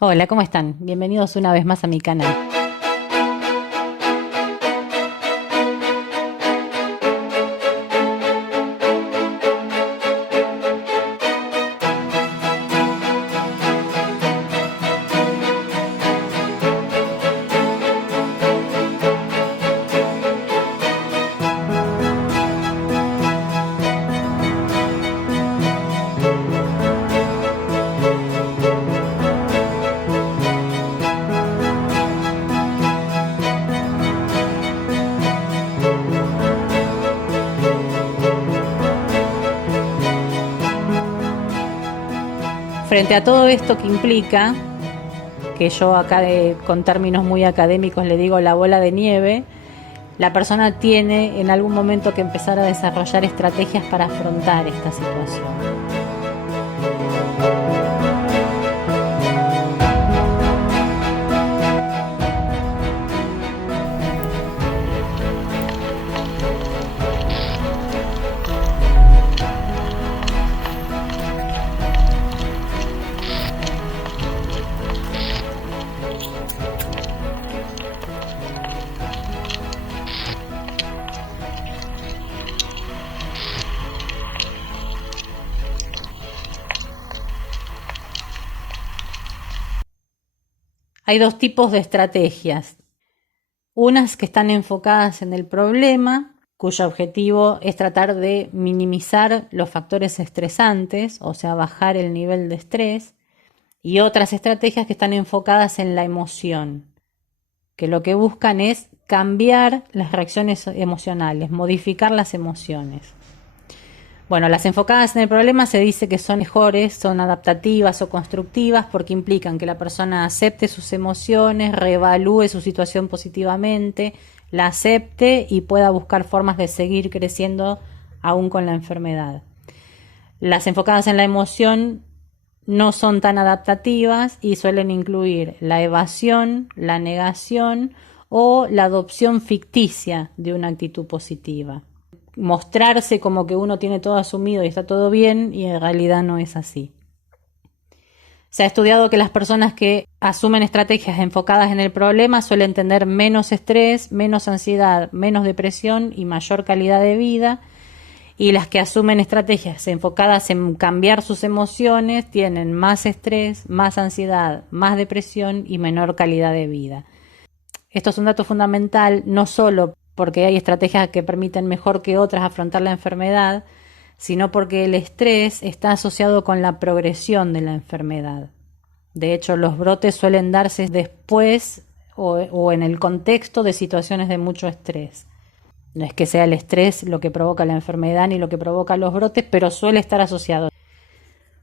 Hola, ¿cómo están? Bienvenidos una vez más a mi canal. Frente a todo esto que implica, que yo acá con términos muy académicos le digo la bola de nieve, la persona tiene en algún momento que empezar a desarrollar estrategias para afrontar esta situación. Hay dos tipos de estrategias. Unas que están enfocadas en el problema, cuyo objetivo es tratar de minimizar los factores estresantes, o sea, bajar el nivel de estrés, y otras estrategias que están enfocadas en la emoción, que lo que buscan es cambiar las reacciones emocionales, modificar las emociones. Bueno, las enfocadas en el problema se dice que son mejores, son adaptativas o constructivas porque implican que la persona acepte sus emociones, reevalúe su situación positivamente, la acepte y pueda buscar formas de seguir creciendo aún con la enfermedad. Las enfocadas en la emoción no son tan adaptativas y suelen incluir la evasión, la negación o la adopción ficticia de una actitud positiva. Mostrarse como que uno tiene todo asumido y está todo bien y en realidad no es así. Se ha estudiado que las personas que asumen estrategias enfocadas en el problema suelen tener menos estrés, menos ansiedad, menos depresión y mayor calidad de vida, y las que asumen estrategias enfocadas en cambiar sus emociones tienen más estrés, más ansiedad, más depresión y menor calidad de vida. Esto es un dato fundamental no solo porque hay estrategias que permiten mejor que otras afrontar la enfermedad, sino porque el estrés está asociado con la progresión de la enfermedad. De hecho, los brotes suelen darse después o en el contexto de situaciones de mucho estrés. No es que sea el estrés lo que provoca la enfermedad ni lo que provoca los brotes, pero suele estar asociado.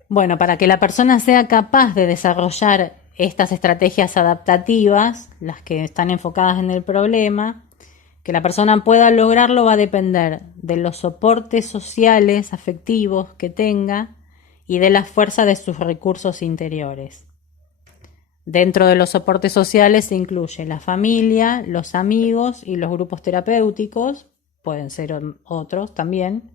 Bueno, para que la persona sea capaz de desarrollar estas estrategias adaptativas, las que están enfocadas en el problema, que la persona pueda lograrlo va a depender de los soportes sociales, afectivos que tenga y de la fuerza de sus recursos interiores. Dentro de los soportes sociales se incluye la familia, los amigos y los grupos terapéuticos, pueden ser otros también.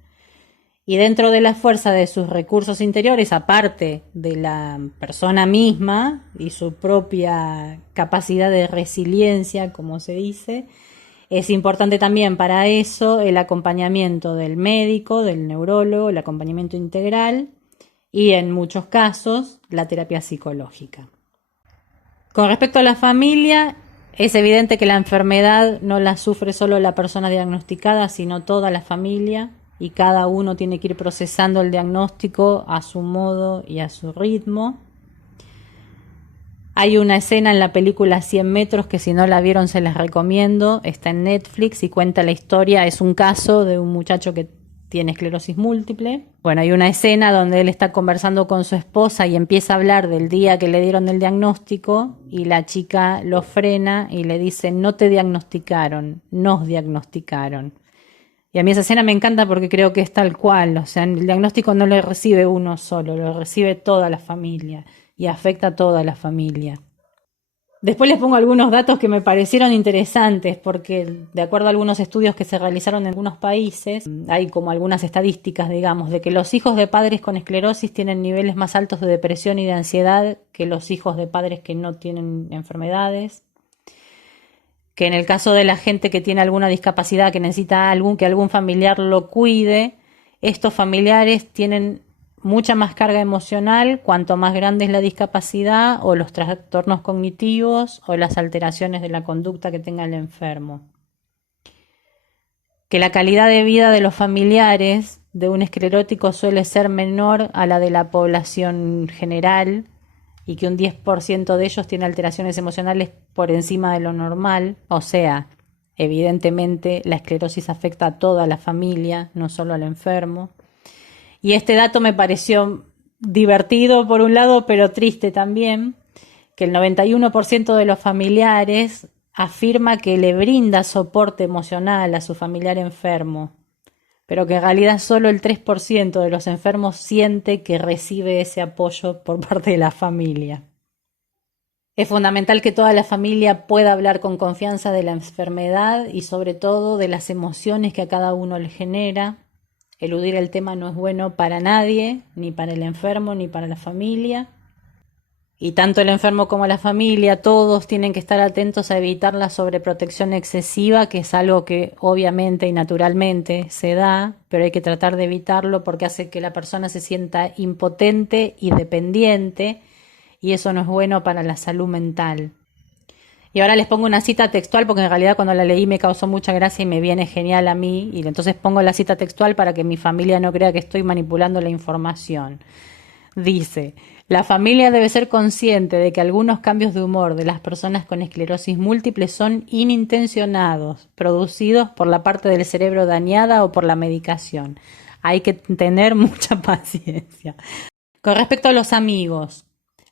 Y dentro de la fuerza de sus recursos interiores, aparte de la persona misma y su propia capacidad de resiliencia, como se dice, es importante también para eso el acompañamiento del médico, del neurólogo, el acompañamiento integral y en muchos casos la terapia psicológica. Con respecto a la familia, es evidente que la enfermedad no la sufre solo la persona diagnosticada, sino toda la familia, y cada uno tiene que ir procesando el diagnóstico a su modo y a su ritmo. Hay una escena en la película 100 metros que si no la vieron se las recomiendo, está en Netflix y cuenta la historia, es un caso de un muchacho que tiene esclerosis múltiple. Bueno, hay una escena donde él está conversando con su esposa y empieza a hablar del día que le dieron el diagnóstico y la chica lo frena y le dice, no te diagnosticaron, nos diagnosticaron. Y a mí esa escena me encanta porque creo que es tal cual, o sea, el diagnóstico no lo recibe uno solo, lo recibe toda la familia y afecta a toda la familia. Después les pongo algunos datos que me parecieron interesantes, porque de acuerdo a algunos estudios que se realizaron en algunos países, hay como algunas estadísticas, digamos, de que los hijos de padres con esclerosis tienen niveles más altos de depresión y de ansiedad que los hijos de padres que no tienen enfermedades, que en el caso de la gente que tiene alguna discapacidad, que necesita que algún familiar lo cuide, estos familiares tienen mucha más carga emocional cuanto más grande es la discapacidad o los trastornos cognitivos o las alteraciones de la conducta que tenga el enfermo. Que la calidad de vida de los familiares de un esclerótico suele ser menor a la de la población general y que un 10% de ellos tiene alteraciones emocionales por encima de lo normal, o sea, evidentemente la esclerosis afecta a toda la familia, no solo al enfermo. Y este dato me pareció divertido por un lado, pero triste también, que el 91% de los familiares afirma que le brinda soporte emocional a su familiar enfermo, pero que en realidad solo el 3% de los enfermos siente que recibe ese apoyo por parte de la familia. Es fundamental que toda la familia pueda hablar con confianza de la enfermedad y sobre todo de las emociones que a cada uno le genera. Eludir el tema no es bueno para nadie, ni para el enfermo, ni para la familia. Y tanto el enfermo como la familia, todos tienen que estar atentos a evitar la sobreprotección excesiva, que es algo que obviamente y naturalmente se da, pero hay que tratar de evitarlo porque hace que la persona se sienta impotente y dependiente, y eso no es bueno para la salud mental. Y ahora les pongo una cita textual porque en realidad cuando la leí me causó mucha gracia y me viene genial a mí, y entonces pongo la cita textual para que mi familia no crea que estoy manipulando la información. Dice: la familia debe ser consciente de que algunos cambios de humor de las personas con esclerosis múltiple son inintencionados, producidos por la parte del cerebro dañada o por la medicación. Hay que tener mucha paciencia. Con respecto a los amigos,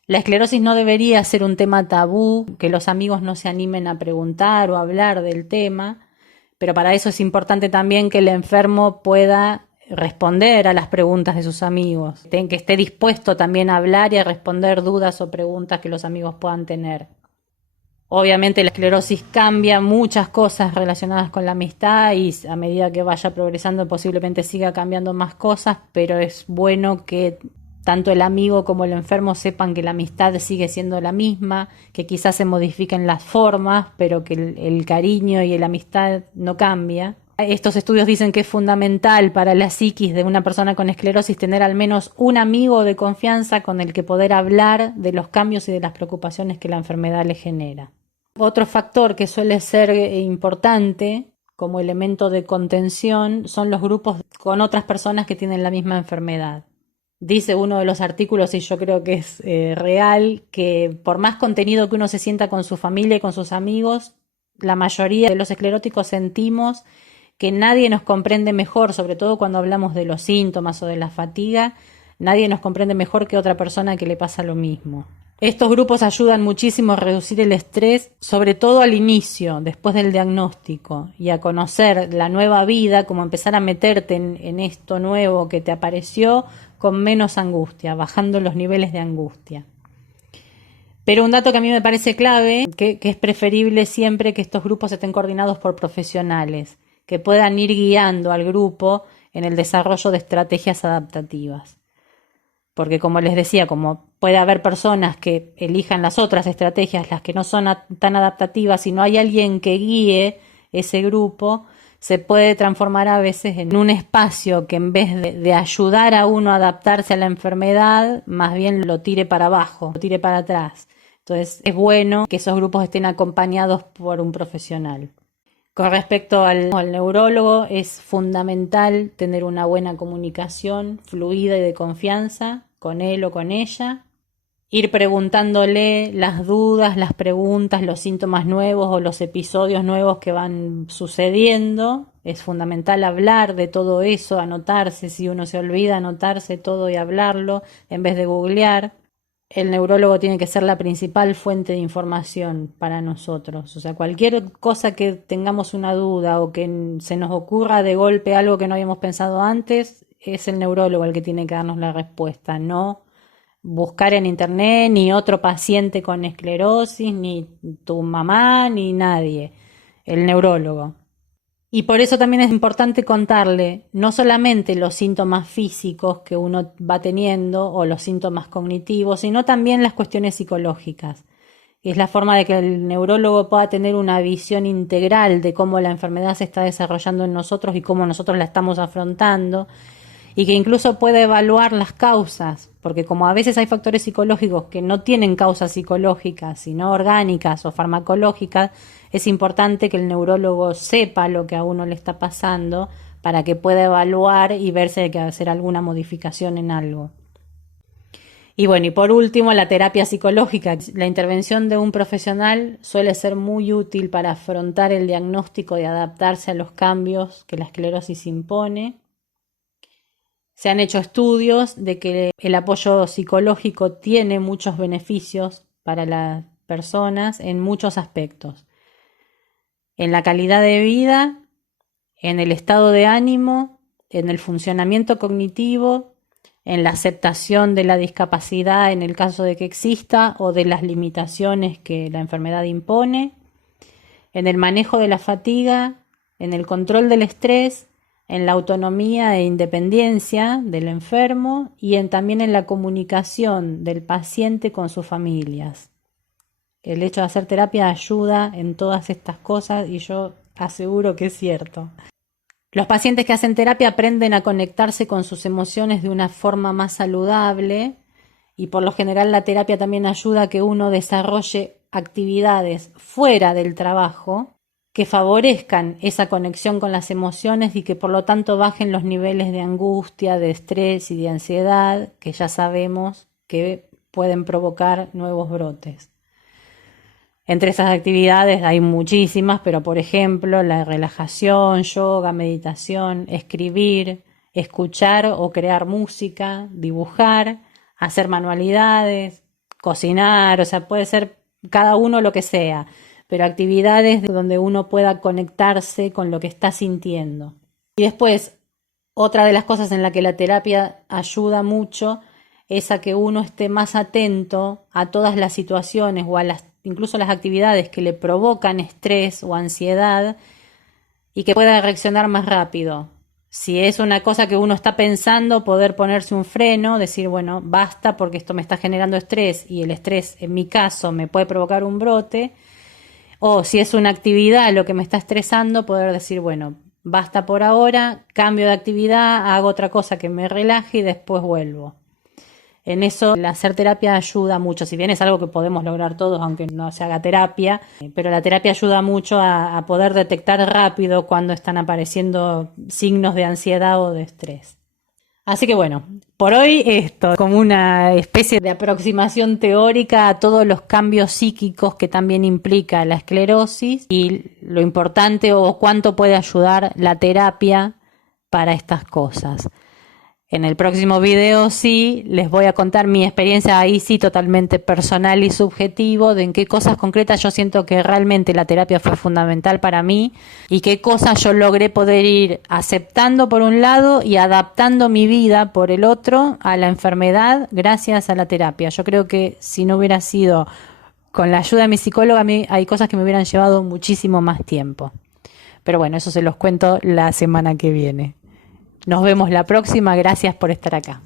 la esclerosis no debería ser un tema tabú, que los amigos no se animen a preguntar o a hablar del tema, pero para eso es importante también que el enfermo pueda responder a las preguntas de sus amigos, que esté dispuesto también a hablar y a responder dudas o preguntas que los amigos puedan tener. Obviamente la esclerosis cambia muchas cosas relacionadas con la amistad y a medida que vaya progresando posiblemente siga cambiando más cosas, pero es bueno que tanto el amigo como el enfermo sepan que la amistad sigue siendo la misma, que quizás se modifiquen las formas, pero que el cariño y la amistad no cambia. Estos estudios dicen que es fundamental para la psiquis de una persona con esclerosis tener al menos un amigo de confianza con el que poder hablar de los cambios y de las preocupaciones que la enfermedad le genera. Otro factor que suele ser importante como elemento de contención son los grupos con otras personas que tienen la misma enfermedad. Dice uno de los artículos, y yo creo que es real, que por más contenido que uno se sienta con su familia y con sus amigos, la mayoría de los escleróticos sentimos que nadie nos comprende mejor, sobre todo cuando hablamos de los síntomas o de la fatiga, nadie nos comprende mejor que otra persona que le pasa lo mismo. Estos grupos ayudan muchísimo a reducir el estrés, sobre todo al inicio, después del diagnóstico, y a conocer la nueva vida, como empezar a meterte en esto nuevo que te apareció con menos angustia, bajando los niveles de angustia. Pero un dato que a mí me parece clave, que es preferible siempre que estos grupos estén coordinados por profesionales, que puedan ir guiando al grupo en el desarrollo de estrategias adaptativas. Porque como les decía, como puede haber personas que elijan las otras estrategias, las que no son tan adaptativas, y no hay alguien que guíe ese grupo, se puede transformar a veces en un espacio que en vez de ayudar a uno a adaptarse a la enfermedad, más bien lo tire para abajo, lo tire para atrás. Entonces es bueno que esos grupos estén acompañados por un profesional. Con respecto al neurólogo, es fundamental tener una buena comunicación fluida y de confianza con él o con ella. Ir preguntándole las dudas, las preguntas, los síntomas nuevos o los episodios nuevos que van sucediendo. Es fundamental hablar de todo eso, anotarse, si uno se olvida, anotarse todo y hablarlo en vez de googlear. El neurólogo tiene que ser la principal fuente de información para nosotros. O sea, cualquier cosa que tengamos una duda o que se nos ocurra de golpe algo que no habíamos pensado antes, es el neurólogo el que tiene que darnos la respuesta, no buscar en internet, ni otro paciente con esclerosis, ni tu mamá, ni nadie, el neurólogo. Y por eso también es importante contarle no solamente los síntomas físicos que uno va teniendo o los síntomas cognitivos, sino también las cuestiones psicológicas. Es la forma de que el neurólogo pueda tener una visión integral de cómo la enfermedad se está desarrollando en nosotros y cómo nosotros la estamos afrontando, y que incluso puede evaluar las causas, porque como a veces hay factores psicológicos que no tienen causas psicológicas, sino orgánicas o farmacológicas, es importante que el neurólogo sepa lo que a uno le está pasando para que pueda evaluar y ver si hay que hacer alguna modificación en algo. Y bueno, y por último, la terapia psicológica. La intervención de un profesional suele ser muy útil para afrontar el diagnóstico y adaptarse a los cambios que la esclerosis impone. Se han hecho estudios de que el apoyo psicológico tiene muchos beneficios para las personas en muchos aspectos. En la calidad de vida, en el estado de ánimo, en el funcionamiento cognitivo, en la aceptación de la discapacidad en el caso de que exista o de las limitaciones que la enfermedad impone, en el manejo de la fatiga, en el control del estrés, en la autonomía e independencia del enfermo y también en la comunicación del paciente con sus familias. El hecho de hacer terapia ayuda en todas estas cosas y yo aseguro que es cierto. Los pacientes que hacen terapia aprenden a conectarse con sus emociones de una forma más saludable y por lo general la terapia también ayuda a que uno desarrolle actividades fuera del trabajo que favorezcan esa conexión con las emociones y que por lo tanto bajen los niveles de angustia, de estrés y de ansiedad que ya sabemos que pueden provocar nuevos brotes. Entre esas actividades hay muchísimas, pero por ejemplo la relajación, yoga, meditación, escribir, escuchar o crear música, dibujar, hacer manualidades, cocinar, o sea, puede ser cada uno lo que sea, pero actividades donde uno pueda conectarse con lo que está sintiendo. Y después, otra de las cosas en la que la terapia ayuda mucho es a que uno esté más atento a todas las situaciones o a incluso las actividades que le provocan estrés o ansiedad y que pueda reaccionar más rápido. Si es una cosa que uno está pensando, poder ponerse un freno, decir, bueno, basta porque esto me está generando estrés y el estrés en mi caso me puede provocar un brote. O si es una actividad lo que me está estresando, poder decir, bueno, basta por ahora, cambio de actividad, hago otra cosa que me relaje y después vuelvo. En eso el hacer terapia ayuda mucho, si bien es algo que podemos lograr todos aunque no se haga terapia, pero la terapia ayuda mucho a poder detectar rápido cuando están apareciendo signos de ansiedad o de estrés. Así que bueno, por hoy esto, como una especie de aproximación teórica a todos los cambios psíquicos que también implica la esclerosis y lo importante o cuánto puede ayudar la terapia para estas cosas. En el próximo video sí les voy a contar mi experiencia ahí sí totalmente personal y subjetivo de en qué cosas concretas yo siento que realmente la terapia fue fundamental para mí y qué cosas yo logré poder ir aceptando por un lado y adaptando mi vida por el otro a la enfermedad gracias a la terapia. Yo creo que si no hubiera sido con la ayuda de mi psicóloga hay cosas que me hubieran llevado muchísimo más tiempo. Pero bueno, eso se los cuento la semana que viene. Nos vemos la próxima, gracias por estar acá.